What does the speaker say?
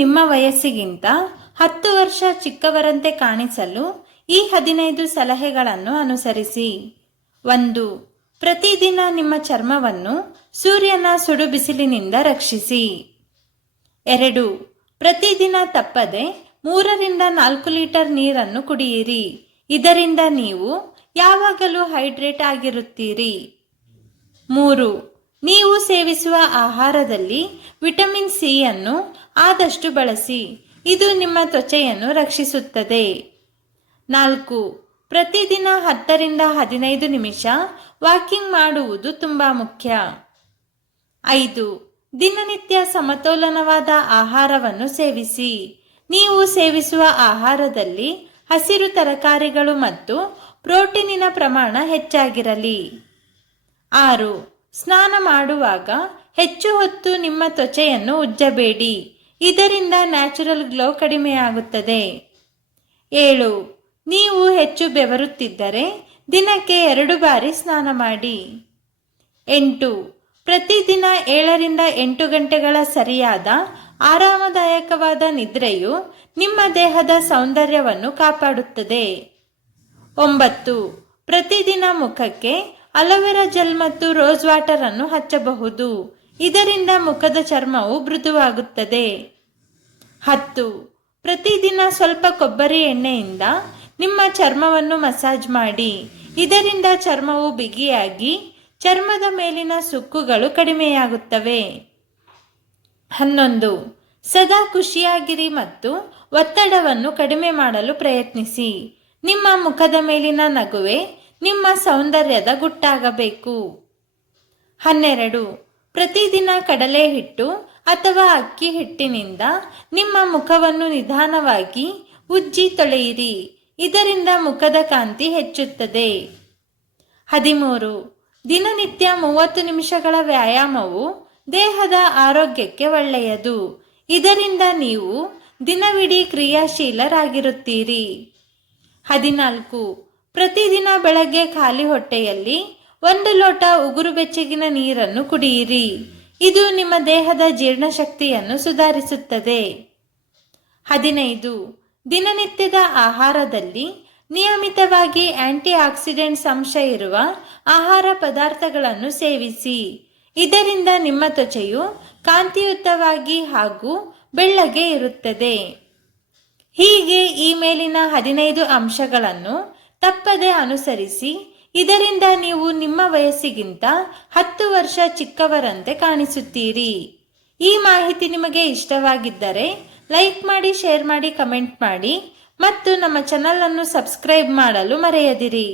ನಿಮ್ಮ ವಯಸ್ಸಿಗಿಂತ ಹತ್ತು ವರ್ಷ ಚಿಕ್ಕವರಂತೆ ಕಾಣಿಸಲು ಈ ಹದಿನೈದು ಸಲಹೆಗಳನ್ನು ಅನುಸರಿಸಿ. ಒಂದು, ಪ್ರತಿದಿನ ನಿಮ್ಮ ಚರ್ಮವನ್ನು ಸೂರ್ಯನ ಸುಡು ಬಿಸಿಲಿನಿಂದ ರಕ್ಷಿಸಿ. ಎರಡು, ಪ್ರತಿದಿನ ತಪ್ಪದೆ ಮೂರರಿಂದ ನಾಲ್ಕು ಲೀಟರ್ ನೀರನ್ನು ಕುಡಿಯಿರಿ. ಇದರಿಂದ ನೀವು ಯಾವಾಗಲೂ ಹೈಡ್ರೇಟ್ ಆಗಿರುತ್ತೀರಿ. ಮೂರು ನೀವು ಸೇವಿಸುವ ಆಹಾರದಲ್ಲಿ ವಿಟಮಿನ್ ಸಿ ಅನ್ನು ಆದಷ್ಟು ಬಳಸಿ. ಇದು ನಿಮ್ಮ ತ್ವಚೆಯನ್ನು ರಕ್ಷಿಸುತ್ತದೆ. ನಾಲ್ಕು, ಪ್ರತಿದಿನ ಹತ್ತರಿಂದ ಹದಿನೈದು ನಿಮಿಷ ವಾಕಿಂಗ್ ಮಾಡುವುದು ತುಂಬ ಮುಖ್ಯ. ಐದು, ದಿನನಿತ್ಯ ಸಮತೋಲನವಾದ ಆಹಾರವನ್ನು ಸೇವಿಸಿ. ನೀವು ಸೇವಿಸುವ ಆಹಾರದಲ್ಲಿ ಹಸಿರು ತರಕಾರಿಗಳು ಮತ್ತು ಪ್ರೋಟೀನಿನ ಪ್ರಮಾಣ ಹೆಚ್ಚಾಗಿರಲಿ. ಆರು ಸ್ನಾನ ಮಾಡುವಾಗ ಹೆಚ್ಚು ಹೊತ್ತು ನಿಮ್ಮ ತ್ವಚೆಯನ್ನು ಉಜ್ಜಬೇಡಿ. ಇದರಿಂದ ನ್ಯಾಚುರಲ್ ಗ್ಲೋ ಕಡಿಮೆಯಾಗುತ್ತದೆ. ಏಳು, ನೀವು ಹೆಚ್ಚು ಬೆವರುತ್ತಿದ್ದರೆ ದಿನಕ್ಕೆ ಎರಡು ಬಾರಿ ಸ್ನಾನ ಮಾಡಿ. ಎಂಟು, ಪ್ರತಿದಿನ ಏಳರಿಂದ ಎಂಟು ಗಂಟೆಗಳ ಸರಿಯಾದ ಆರಾಮದಾಯಕವಾದ ನಿದ್ರೆಯು ನಿಮ್ಮ ದೇಹದ ಸೌಂದರ್ಯವನ್ನು ಕಾಪಾಡುತ್ತದೆ. ಒಂಬತ್ತು, ಪ್ರತಿದಿನ ಮುಖಕ್ಕೆ ಅಲೋವೆರಾ ಜೆಲ್ ಮತ್ತು ರೋಸ್ ವಾಟರ್ ಅನ್ನು ಹಚ್ಚಬಹುದು. ಇದರಿಂದ ಮುಖದ ಚರ್ಮವು ಮೃದುವಾಗುತ್ತದೆ. ಹತ್ತು. ಪ್ರತಿದಿನ ಸ್ವಲ್ಪ ಕೊಬ್ಬರಿ ಎಣ್ಣೆಯಿಂದ ನಿಮ್ಮ ಚರ್ಮವನ್ನು ಮಸಾಜ್ ಮಾಡಿ. ಇದರಿಂದ ಚರ್ಮವು ಬಿಗಿಯಾಗಿ ಚರ್ಮದ ಮೇಲಿನ ಸುಕ್ಕುಗಳು ಕಡಿಮೆಯಾಗುತ್ತವೆ. ಹನ್ನೊಂದು. ಸದಾ ಖುಷಿಯಾಗಿರಿ ಮತ್ತು ಒತ್ತಡವನ್ನು ಕಡಿಮೆ ಮಾಡಲು ಪ್ರಯತ್ನಿಸಿ. ನಿಮ್ಮ ಮುಖದ ಮೇಲಿನ ನಗುವೆ ನಿಮ್ಮ ಸೌಂದರ್ಯದ ಗುಟ್ಟಾಗಬೇಕು. ಹನ್ನೆರಡು, ಪ್ರತಿದಿನ ಕಡಲೆ ಹಿಟ್ಟು ಅಥವಾ ಅಕ್ಕಿ ಹಿಟ್ಟಿನಿಂದ ನಿಮ್ಮ ಮುಖವನ್ನು ನಿಧಾನವಾಗಿ ಉಜ್ಜಿ ತೊಳೆಯಿರಿ. ಇದರಿಂದ ಮುಖದ ಕಾಂತಿ ಹೆಚ್ಚುತ್ತದೆ. ಹದಿಮೂರು, ದಿನನಿತ್ಯ ಮೂವತ್ತು ನಿಮಿಷಗಳ ವ್ಯಾಯಾಮವು ದೇಹದ ಆರೋಗ್ಯಕ್ಕೆ ಒಳ್ಳೆಯದು. ಇದರಿಂದ ನೀವು ದಿನವಿಡೀ ಕ್ರಿಯಾಶೀಲರಾಗಿರುತ್ತೀರಿ. ಹದಿನಾಲ್ಕು ಪ್ರತಿದಿನ ಬೆಳಗ್ಗೆ ಖಾಲಿ ಹೊಟ್ಟೆಯಲ್ಲಿ ಒಂದು ಲೋಟ ಉಗುರು ಬೆಚ್ಚಗಿನ ನೀರನ್ನು ಕುಡಿಯಿರಿ. ಇದು ನಿಮ್ಮ ದೇಹದ ಜೀರ್ಣಶಕ್ತಿಯನ್ನು ಸುಧಾರಿಸುತ್ತದೆ. ಹದಿನೈದು. ದಿನನಿತ್ಯದ ಆಹಾರದಲ್ಲಿ ನಿಯಮಿತವಾಗಿ ಆಂಟಿ ಆಕ್ಸಿಡೆಂಟ್ಸ್ ಅಂಶ ಇರುವ ಆಹಾರ ಪದಾರ್ಥಗಳನ್ನು ಸೇವಿಸಿ. ಇದರಿಂದ ನಿಮ್ಮ ತ್ವಚೆಯು ಕಾಂತಿಯುತವಾಗಿ ಹಾಗೂ ಬೆಳ್ಳಗೆ ಇರುತ್ತದೆ. ಹೀಗೆ ಈ ಮೇಲಿನ ಹದಿನೈದು ಅಂಶಗಳನ್ನು ತಪ್ಪದೆ ಅನುಸರಿಸಿ, ಇದರಿಂದ ನೀವು ನಿಮ್ಮ ವಯಸ್ಸಿಗಿಂತ ಹತ್ತು ವರ್ಷ ಚಿಕ್ಕವರಂತೆ ಕಾಣಿಸುತ್ತೀರಿ. ಈ ಮಾಹಿತಿ ನಿಮಗೆ ಇಷ್ಟವಾಗಿದ್ದರೆ ಲೈಕ್ ಮಾಡಿ, ಶೇರ್ ಮಾಡಿ, ಕಮೆಂಟ್ ಮಾಡಿ ಮತ್ತು ನಮ್ಮ ಚಾನಲನ್ನು ಸಬ್ಸ್ಕ್ರೈಬ್ ಮಾಡಲು ಮರೆಯದಿರಿ.